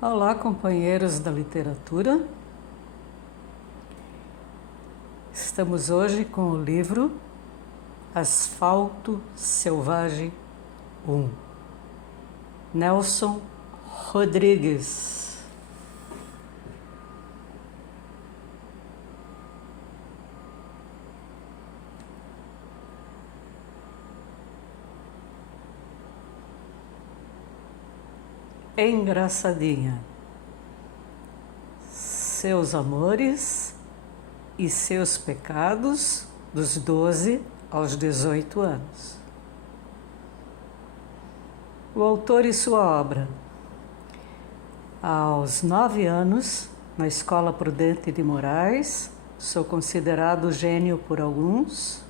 Olá, companheiros da literatura. Estamos hoje com o livro Asfalto Selvagem 1, Nelson Rodrigues. Engraçadinha. Seus amores e seus pecados dos 12 aos 18 anos. O autor e sua obra. Aos 9 anos, na Escola Prudente de Moraes, sou considerado gênio por alguns,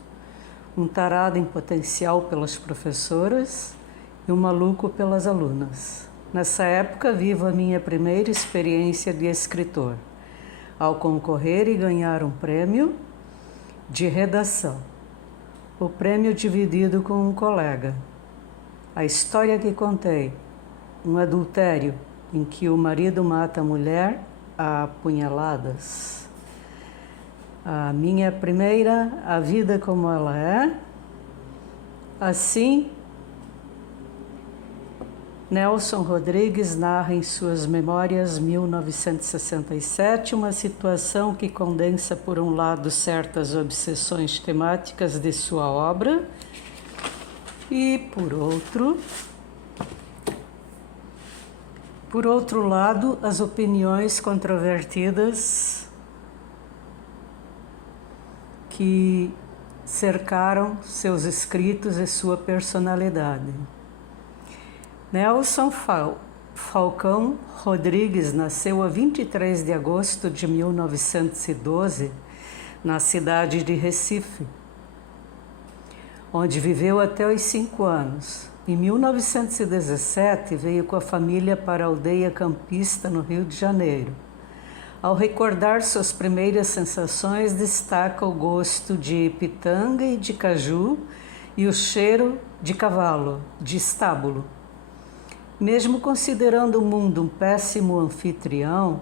um tarado em potencial pelas professoras e um maluco pelas alunas. Nessa época, vivo a minha primeira experiência de escritor, ao concorrer e ganhar um prêmio de redação. O prêmio dividido com um colega. A história que contei, um adultério em que o marido mata a mulher a apunhaladas. A minha primeira, a vida como ela é. Assim, Nelson Rodrigues narra em suas Memórias 1967 uma situação que condensa, por um lado, certas obsessões temáticas de sua obra e, por outro lado, as opiniões controvertidas que cercaram seus escritos e sua personalidade. Nelson Falcão Rodrigues nasceu a 23 de agosto de 1912, na cidade de Recife, onde viveu até os 5 anos. Em 1917, veio com a família para a aldeia campista no Rio de Janeiro. Ao recordar suas primeiras sensações, destaca o gosto de pitanga e de caju e o cheiro de cavalo, de estábulo. Mesmo considerando o mundo um péssimo anfitrião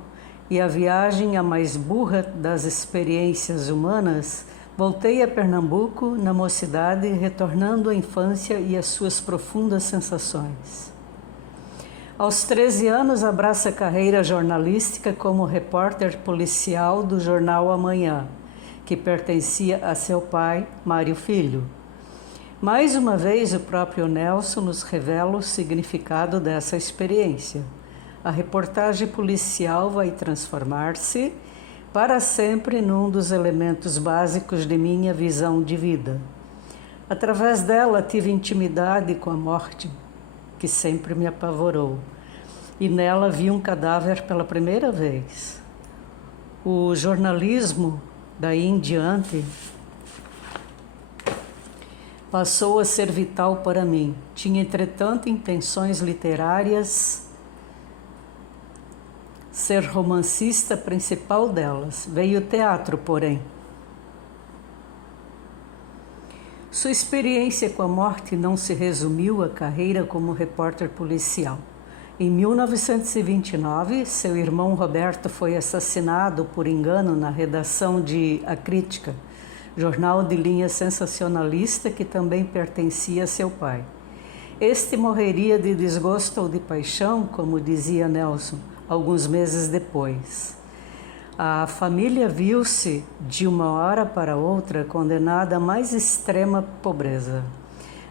e a viagem a mais burra das experiências humanas, voltei a Pernambuco na mocidade, retornando à infância e às suas profundas sensações. Aos 13 anos, abraça a carreira jornalística como repórter policial do jornal Amanhã, que pertencia a seu pai, Mário Filho. Mais uma vez, o próprio Nelson nos revela o significado dessa experiência. A reportagem policial vai transformar-se para sempre num dos elementos básicos de minha visão de vida. Através dela, tive intimidade com a morte, que sempre me apavorou, e nela vi um cadáver pela primeira vez. O jornalismo, daí em diante, passou a ser vital para mim. Tinha, entretanto, intenções literárias, ser romancista principal delas. Veio o teatro, porém. Sua experiência com a morte não se resumiu à carreira como repórter policial. Em 1929, seu irmão Roberto foi assassinado por engano na redação de A Crítica, jornal de linha sensacionalista que também pertencia a seu pai. Este morreria de desgosto ou de paixão, como dizia Nelson, alguns meses depois. A família viu-se, de uma hora para outra, condenada à mais extrema pobreza.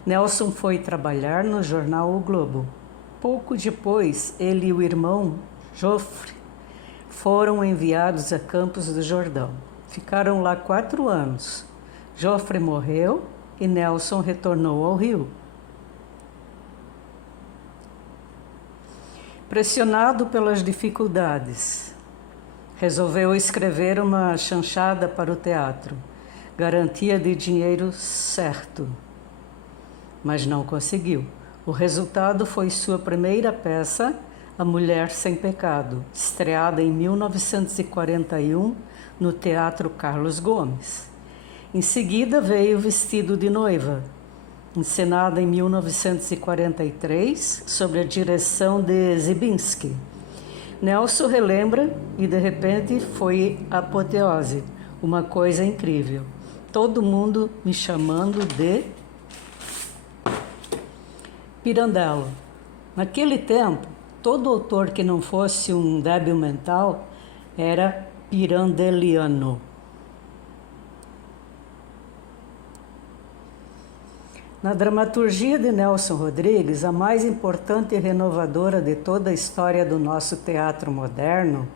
Nelson foi trabalhar no jornal O Globo. Pouco depois, ele e o irmão, Joffre, foram enviados a Campos do Jordão. Ficaram lá 4 anos. Joffre morreu e Nelson retornou ao Rio. Pressionado pelas dificuldades, resolveu escrever uma chanchada para o teatro, garantia de dinheiro certo, mas não conseguiu. O resultado foi sua primeira peça, A Mulher Sem Pecado, estreada em 1941 no Teatro Carlos Gomes. Em seguida veio Vestido de Noiva, encenada em 1943, sob a direção de Zibinski. Nelson relembra e de repente foi apoteose, uma coisa incrível. Todo mundo me chamando de Pirandello. Naquele tempo, todo autor que não fosse um débil mental era pirandeliano. Na dramaturgia de Nelson Rodrigues, a mais importante e renovadora de toda a história do nosso teatro moderno,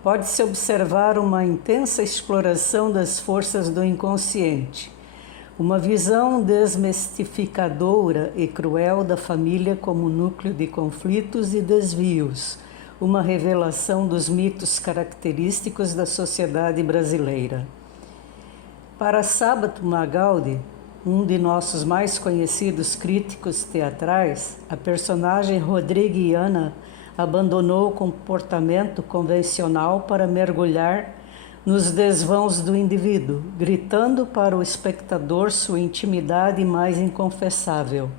pode-se observar uma intensa exploração das forças do inconsciente, uma visão desmistificadora e cruel da família como núcleo de conflitos e desvios, uma revelação dos mitos característicos da sociedade brasileira. Para Sábato Magaldi, um de nossos mais conhecidos críticos teatrais, a personagem rodriguiana abandonou o comportamento convencional para mergulhar nos desvãos do indivíduo, gritando para o espectador sua intimidade mais inconfessável.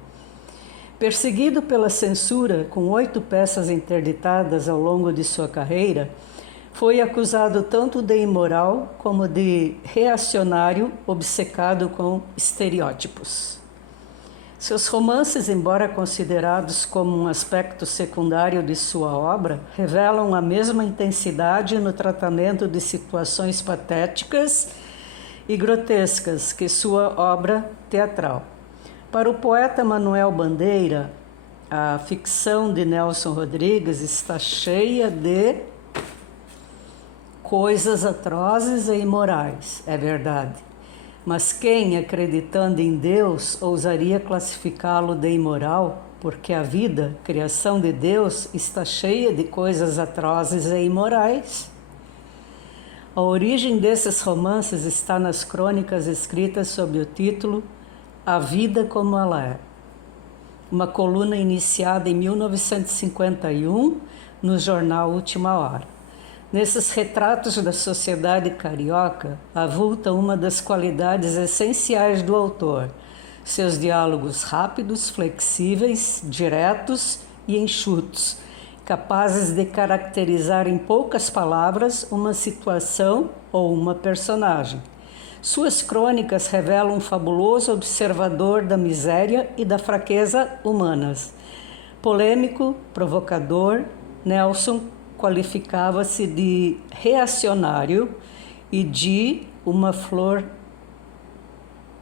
Perseguido pela censura, com 8 peças interditadas ao longo de sua carreira, foi acusado tanto de imoral como de reacionário obcecado com estereótipos. Seus romances, embora considerados como um aspecto secundário de sua obra, revelam a mesma intensidade no tratamento de situações patéticas e grotescas que sua obra teatral. Para o poeta Manuel Bandeira, a ficção de Nelson Rodrigues está cheia de coisas atrozes e imorais, é verdade. Mas quem, acreditando em Deus, ousaria classificá-lo de imoral? Porque a vida, criação de Deus, está cheia de coisas atrozes e imorais. A origem desses romances está nas crônicas escritas sob o título A Vida Como Ela É, uma coluna iniciada em 1951 no jornal Última Hora. Nesses retratos da sociedade carioca, avulta uma das qualidades essenciais do autor, seus diálogos rápidos, flexíveis, diretos e enxutos, capazes de caracterizar em poucas palavras uma situação ou uma personagem. Suas crônicas revelam um fabuloso observador da miséria e da fraqueza humanas. Polêmico, provocador, Nelson qualificava-se de reacionário e de uma flor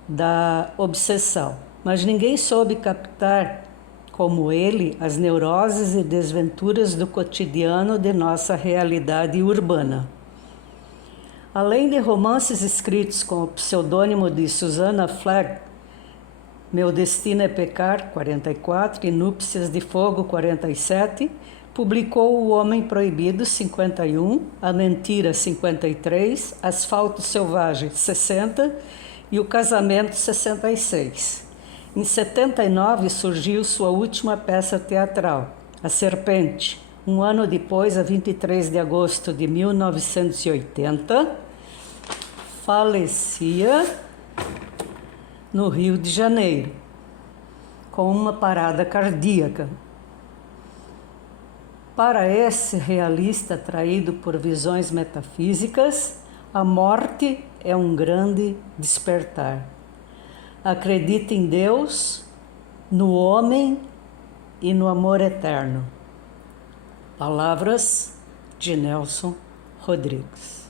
da obsessão. Mas ninguém soube captar, como ele, as neuroses e desventuras do cotidiano de nossa realidade urbana. Além de romances escritos com o pseudônimo de Susana Flagg, Meu Destino é Pecar, 44, e Núpcias de Fogo, 47, publicou O Homem Proibido, 51, A Mentira, 53, Asfalto Selvagem, 60 e O Casamento, 66. Em 79 surgiu sua última peça teatral, A Serpente. Um ano depois, a 23 de agosto de 1980, falecia no Rio de Janeiro, com uma parada cardíaca. Para esse realista atraído por visões metafísicas, a morte é um grande despertar. Acredita em Deus, no homem e no amor eterno. Palavras de Nelson Rodrigues.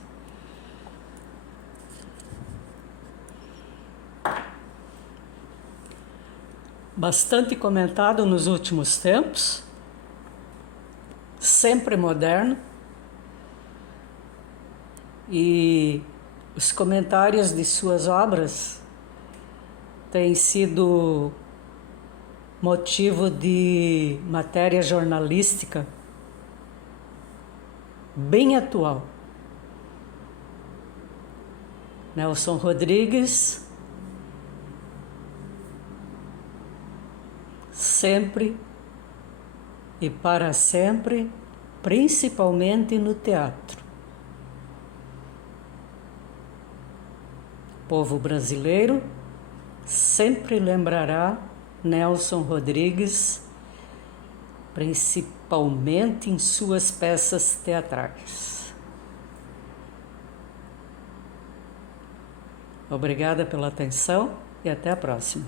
Bastante comentado nos últimos tempos, sempre moderno, e os comentários de suas obras têm sido motivo de matéria jornalística bem atual. Nelson Rodrigues sempre e para sempre, principalmente no teatro. O povo brasileiro sempre lembrará Nelson Rodrigues, principalmente principalmente em suas peças teatrais. Obrigada pela atenção e até a próxima.